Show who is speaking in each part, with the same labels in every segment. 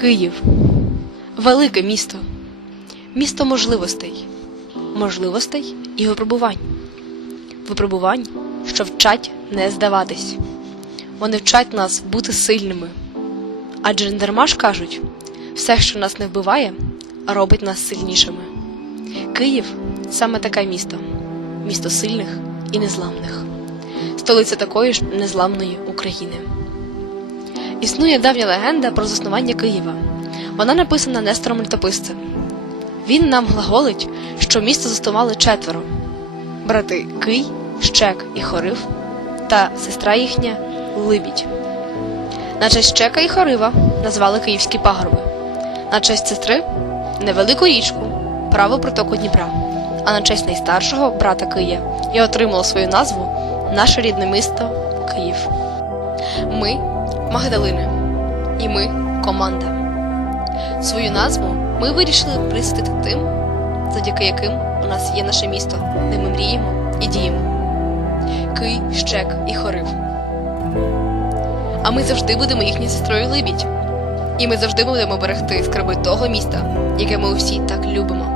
Speaker 1: Київ велике місто, місто можливостей, можливостей і випробувань. Випробувань, що вчать не здаватись. Вони вчать нас бути сильними. Адже не дарма ж кажуть, все, що нас не вбиває, робить нас сильнішими. Київ саме таке місто, місто сильних і незламних, столиця такої ж незламної України. Існує давня легенда про заснування Києва. Вона написана Нестором Літописцем. Він нам глаголить, що місто заснували четверо: брати Кий, Щек і Хорив та сестра їхня Либідь. На честь Щека і Хорива назвали київські пагорби, на честь сестри невелику річку, праву протоку Дніпра, а на честь найстаршого брата Кия і отримало свою назву наше рідне місто Київ. Ми Магдалини, і ми команда. Свою назву ми вирішили присвятити тим, завдяки яким у нас є наше місто, де ми мріємо і діємо. Кий, Щек і Хорив. А ми завжди будемо їхньою сестрою Либідь. І ми завжди будемо берегти скарби того міста, яке ми усі так любимо.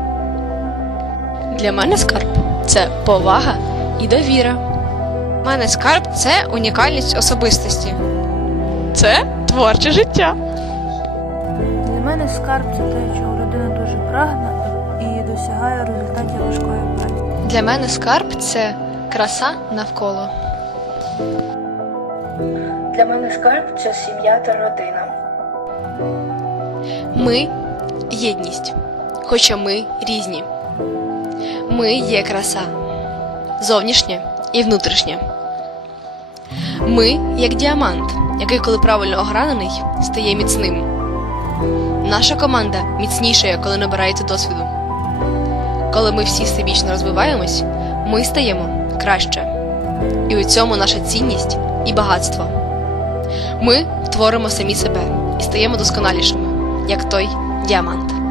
Speaker 1: Для мене скарб це повага і довіра.
Speaker 2: Мене скарб це унікальність особистості.
Speaker 1: Це творче життя.
Speaker 3: Для мене скарб це те, чого людина дуже прагне і досягає результатів важкої праці.
Speaker 1: Для мене скарб це краса навколо.
Speaker 4: Для мене скарб це сім'я та родина.
Speaker 1: Ми єдність, хоча ми різні. Ми є краса, зовнішня і внутрішня. Ми як діамант, який, коли правильно огранений, стає міцним. Наша команда міцніша, коли набирається досвіду. Коли ми всі всебічно розвиваємось, ми стаємо краще. І у цьому наша цінність і багатство. Ми творимо самі себе і стаємо досконалішими, як той діамант.